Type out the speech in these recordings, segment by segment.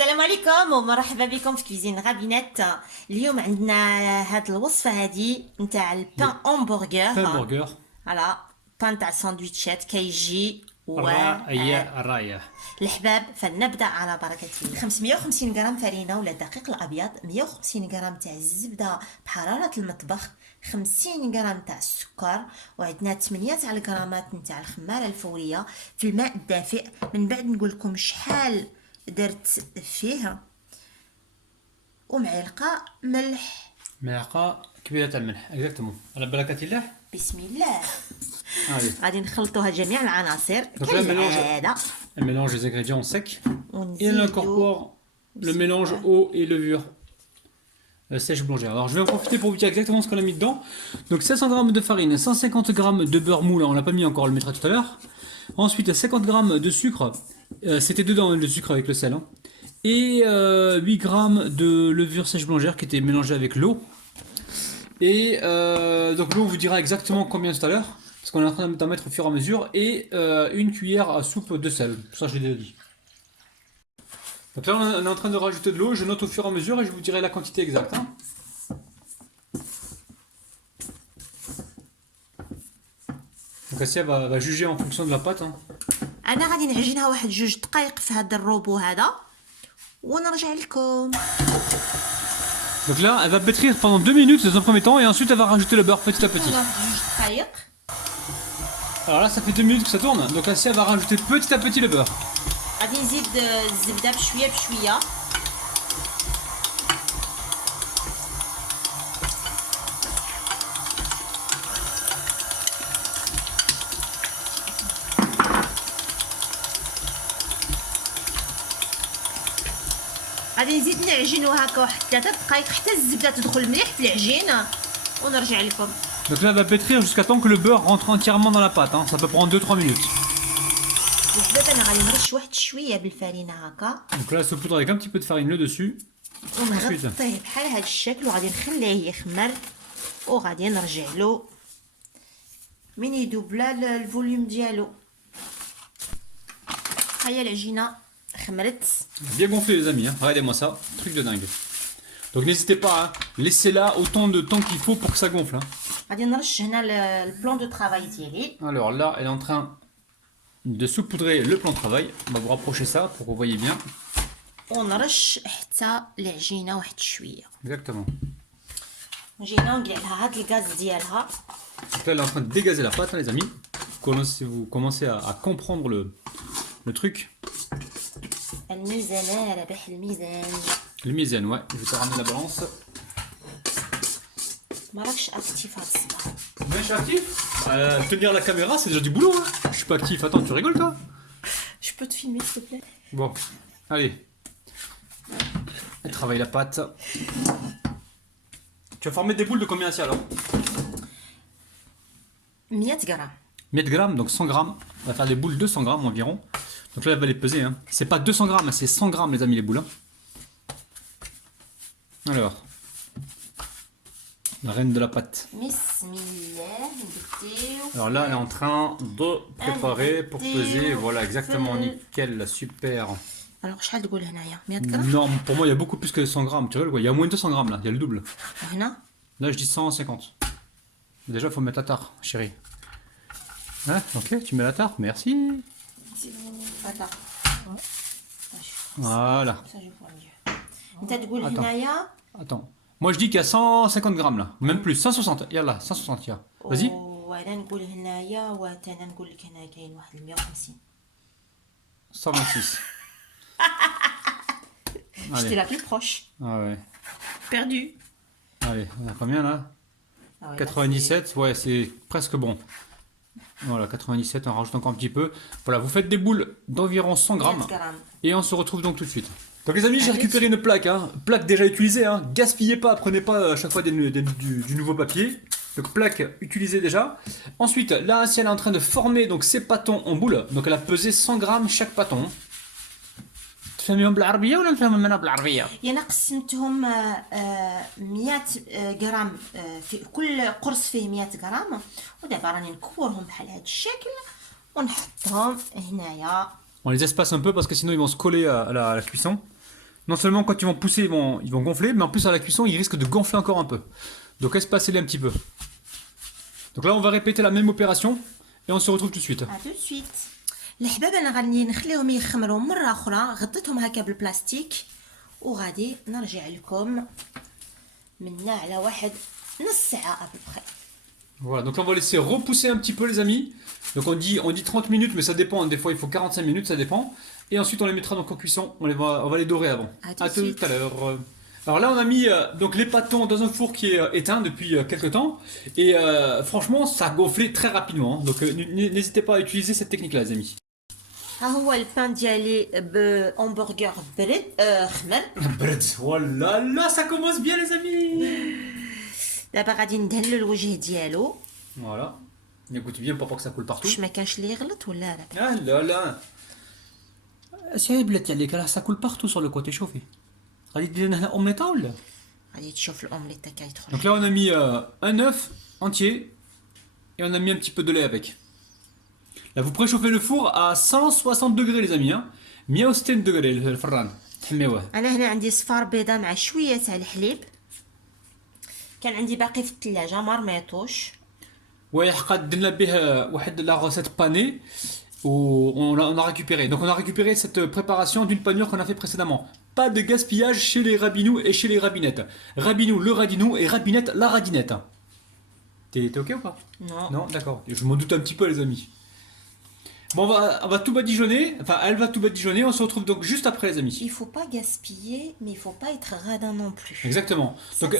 السلام عليكم ومرحبا بكم في كوزين غابينات. اليوم عندنا هاد الوصفة هادي نتاع البان امبرغر. بان برجر. على بان تاع ساندويتشات كيجي الراية. الحباب. فلنبدا على بركة الله. 550 غرام فرينة ولا الدقيق الابيض، 150 غرام تاع الزبدة بحرارة المطبخ، 50 غرام تاع السكر، وعندنا 8 تاع الغرامات نتاع الخمارة الفورية في الماء الدافئ. من بعد نقول لكم شحال درت فيها، ومعلقة ملح. معلقة كبيرة تاع الملح اكزاكتومون. على بركة الله. بسم الله. غادي Allez. نخلطوها جميع العناصر Donc là, كالعادة. elle mélange les ingrédients secs et elle ونزيدو incorpore le mélange eau et levure sèche boulangère. Alors je vais en profiter pour vous dire exactement ce qu'on a mis dedans. Donc 500 g de farine, 150 g de beurre mou, là on l'a pas mis encore, on le mettra tout à l'heure. Ensuite 50 g de sucre, c'était dedans le sucre avec le sel. Hein. Et 8 g de levure sèche boulangère qui était mélangée avec l'eau. Et donc l'eau on vous dira exactement combien tout à l'heure. Parce qu'on est en train d'en mettre au fur et à mesure. Et une cuillère à soupe de sel. Ça je l'ai déjà dit. Donc là on est en train de rajouter de l'eau. Je note au fur et à mesure et je vous dirai la quantité exacte. Hein. Donc Assia va juger en fonction de la pâte. Hein. انا غادي نعجنها واحد 2 دقائق في هذا الروبو هذا ونرجع لكم. Donc là elle va pétrir pendant 2 minutes dans un premier temps. Et ensuite elle va rajouter le beurre petit à petit. 2 دقائق. Alors là ça fait 2 minutes que ça tourne. Donc Assia va rajouter petit à petit le beurre. غادي نزيد الزبده بشويه بشويه. غادي نزيد نعجنو هكا واحد 3 دقائق حتى الزبده تدخل مليح في العجين ونرجع لكم. Donc là elle va pétrir jusqu'à temps que le beurre rentre entièrement dans la pâte. Hein. Ça peut prendre 2-3 minutes. الحباب انا غادي نرش واحد شويه بالفرينه هكا Donc là elle se poudre avec un petit peu de farine le dessus. ونغطيه بحال هاد الشكل وغادي نخليه يخمر وغادي نرجع له من يدوبلا الفوليوم ديالو. هيا العجينه خمرت. Bien gonflé les amis, hein. Regardez-moi ça, truc de dingue. Donc n'hésitez pas, hein. Laissez-la autant de temps qu'il faut pour que ça gonfle. Hein. غادي نرش هنا البلان دو ترافاي ديالي. Alors là, elle est en train de saupoudrer le plan de travail. On va vous rapprocher ça pour que vous voyez bien. ونرش حتى العجينه واحد شويه. Exactement. جينا نقلع لها هاد الغاز ديالها. Donc là, elle est en train de dégazer la pâte, hein, les amis. Vous commencez à comprendre le truc. الميزان ربح الميزان. Le misène, ouais. Je vais te ramener la balance. ما راكش اكتيف هاد الصباح. Mais je suis actif. Tenir la caméra, c'est déjà du boulot. Hein. Je suis pas actif. Attends, tu rigoles toi? Je peux te filmer s'il te plaît? Bon, allez. Elle travaille la pâte. Tu vas former des boules de combien Assia alors? 100 غرام. 100 grammes, donc 100 grammes. On va faire des boules de 100 grammes environ. Donc là, elle va les peser. Hein. C'est pas 200 grammes, c'est 100 grammes les amis les boules. Hein. Alors, la reine de la pâte. Alors là, elle est en train de préparer pour peser. Voilà, exactement, nickel, super. Alors, شحال تقول هنايا 100 غرام؟ Non, pour moi, il y a beaucoup plus que 100 grammes. Tu rigoles quoi? Il y a moins de 200 grammes là, il y a le double. هنا Là, je dis 150. Déjà, il faut mettre la tare, chérie. Hein? Ok, tu mets la tare, merci. Attends. Voilà. Ça, je vois mieux. انت تقول هنايا. Attends. Moi, je dis qu'il y a 150 grammes là. Même plus, 160. Yallah, 160, y'a. Vas-y. وانا نقول هنايا وانا نقول لك هنا كاين واحد 150. 126. J'étais la plus proche. Ah ouais. Perdu. Allez, on a combien là? Ah ouais, 97, ouais, c'est presque bon. Voilà, 97, on rajoute encore un petit peu. Voilà, vous faites des boules d'environ 100 grammes. Et on se retrouve donc tout de suite. Donc les amis, j'ai récupéré une plaque, hein. Plaque déjà utilisée, hein. Gaspillez pas, prenez pas à chaque fois du nouveau papier. Donc plaque utilisée déjà. Ensuite, là, si elle est en train de former donc ces pâtons en boule, donc elle a pesé 100 grammes chaque pâton. تفهميهم بالعربية ولا نفهمهم أنا بالعربية؟ أنا قسمتهم 100 غرام في كل قرص فيه 100 غرام ودابا راني نكورهم بحال هاد الشكل ونحطهم هنايا. On les espace un peu parce que sinon ils vont se coller à la cuisson. non seulement quand ils vont pousser, ils vont gonfler, mais en plus à la cuisson, ils risquent de gonfler encore un peu. Donc espacez-les un petit peu. Donc là, on va répéter la même opération et on se retrouve tout de suite. À tout de suite. الحباب انا غادي نخليهم يخمروا مره اخرى غطيتهم هكا بالبلاستيك وغادي نرجع لكم منا على واحد نص ساعه ابوبخي. Voilà, donc là on va laisser repousser un petit peu les amis. Donc on dit 30 minutes, mais ça dépend, des fois il faut 45 minutes, ça dépend. Et ensuite on les mettra donc en cuisson, on va les dorer avant. À tout à l'heure. Alors là on a mis donc les pâtons dans un four qui est éteint depuis quelques temps. Et franchement ça a gonflé très rapidement. Hein. Donc n'hésitez pas à utiliser cette technique là les amis. ها هو البان ديالي بامبرغر برد خمر. برد والله لا ça commence bien les amis. دابا غادي ندهن له الوجه ديالو. Voilà. Écoute bien pour pas que ça coule partout. واش ما كانش اللي يغلط ولا لا؟ Ah là là. C'est بلاتي عليك راه ça coule partout sur le côté chauffé. غادي دير لنا هنا اومليطه ولا؟ غادي تشوف الاومليت كيدخل. Donc là on a mis un œuf entier et on a mis un petit peu de lait avec. Là vous préchauffez le four à 160 degrés les amis hein. 160 degrés الفران تحميوه. انا هنا عندي صفار بيضه مع شويه تاع الحليب. كان عندي باقي في الثلاجه ما رميتوش. وحقا درنا به واحد لا recette panée où on a récupéré. Donc on a récupéré cette préparation d'une panure qu'on a fait précédemment. Pas de gaspillage chez les rabinous et chez les rabinettes. Rabinou le radinou et rabinette la radinette. T'es ok ou pas? Non. Non, d'accord. Je m'en doute un petit peu les amis. Bon, on va tout badigeonner. Enfin, elle va tout badigeonner. On se retrouve donc juste après les amis. Il faut pas gaspiller, mais il faut pas être radin non plus. Exactement. Ça, Donc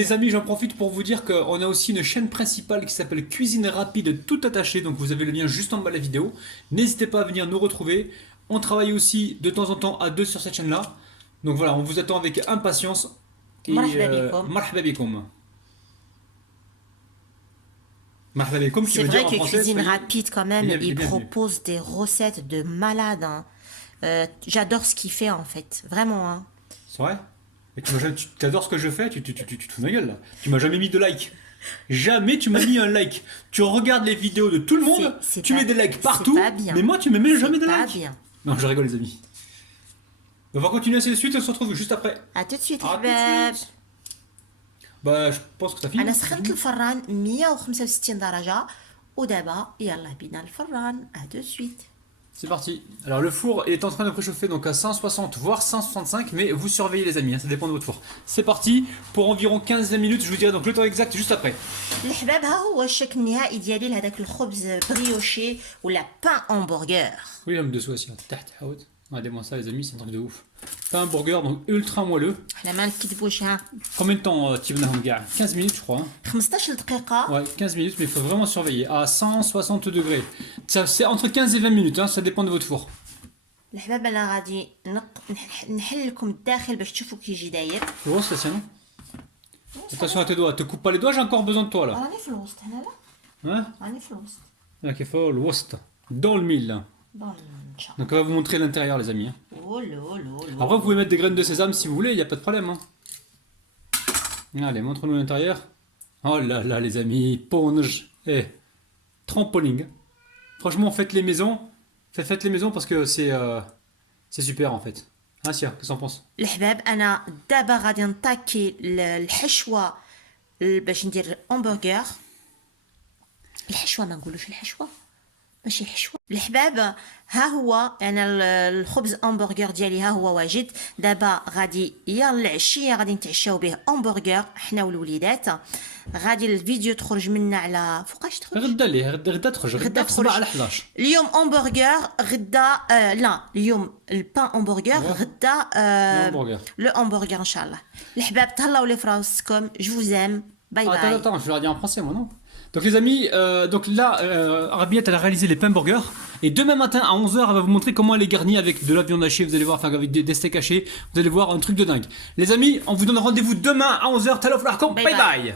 les amis, j'en profite pour vous dire qu'on a aussi une chaîne principale qui s'appelle Cuisine Rapide tout attaché. Donc vous avez le lien juste en bas de la vidéo. N'hésitez pas à venir nous retrouver. On travaille aussi de temps en temps à deux sur cette chaîne-là. Donc voilà, on vous attend avec impatience. Et marhaba bikoum. C'est vrai que Cuisine Rapide quand même, il propose des recettes de malade. Hein. J'adore ce qu'il fait en fait, vraiment. Hein. C'est vrai? Et tu adores ce que je fais, tu te fous de ma gueule là. Tu m'as jamais mis de like. Jamais tu m'as mis un like. Tu regardes les vidéos de tout le monde, tu mets des likes partout, mais moi tu me mets jamais de like. Bien. Non, je rigole les amis. On va continuer ainsi de suite, on se retrouve juste après. À tout de suite, حباب. Bah, je pense que ça finit. انا سخنت الفران 165 درجه ودابا يلا بينا الفران. À tout de suite. C'est parti. Alors le four est en train de préchauffer donc à 160 voire 165, mais vous surveillez les amis, hein, ça dépend de votre four. C'est parti pour environ 15-20 minutes, je vous dirai donc le temps exact juste après. الحباب ها هو الشكل النهائي ديالي لهذاك الخبز بريوشي ولا بان همبرغر. Oui, l'homme de aussi. تحت حاول. Regardez-moi ça les amis, c'est un truc de ouf. T'as un burger donc ultra moelleux. حنا ما نكذبوش ها. Combien de temps تبناهم كاع 15 minutes je crois. Hein. 15 دقيقه. Ouais, 15 minutes, mais il faut vraiment surveiller à 160 degrés. C'est entre 15 et 20 minutes, hein, ça dépend de votre four. الحباب انا غادي نحل لكم الداخل باش تشوفوا كيجي داير. C'est gros ça tient non? Attention à tes doigts, te coupe pas les doigts, j'ai encore besoin de toi là. راني في الوسط هنا لا. Hein? راني في الوسط. Là qu'il faut le wast dans le mille. Là. Donc on va vous montrer l'intérieur les amis. Hein. Oh là là là. Après vous pouvez mettre des graines de sésame si vous voulez, il n'y a pas de problème. Hein. Allez, montre-nous l'intérieur. Oh là là les amis, ponge. Eh, trampoline. Franchement faites les maisons. Faites les maisons parce que c'est super en fait. Ah Sia, qu'est-ce que t'en penses? الحباب انا دابا غادي نطاكي الحشوه باش ندير همبرغر. الحشوه ما نقولوش الحشوه ماشي حشوه. الحباب ها هو انا الخبز همبرغر ديالي ها هو واجد. دابا غادي يا العشيه غادي نتعشاو به همبرغر حنا والوليدات. غادي الفيديو تخرج منا على فوقاش تخرج غدا ليه غدا تخرج غدا في 7 على 11. اليوم همبرغر غدا لا اليوم البان همبرغر غدا لو همبرغر ان شاء الله. الحباب تهلاو لي فراسكم. جو vous aime. Bye bye. Attends, je vais leur dire en français moi non. Donc les amis, donc là, Rabiette elle a réalisé les pains burgers et demain matin à 11h elle va vous montrer comment elle est garnie avec de la viande hachée, vous allez voir, enfin avec des steaks hachés, vous allez voir un truc de dingue. Les amis, on vous donne rendez-vous demain à 11h, bye bye.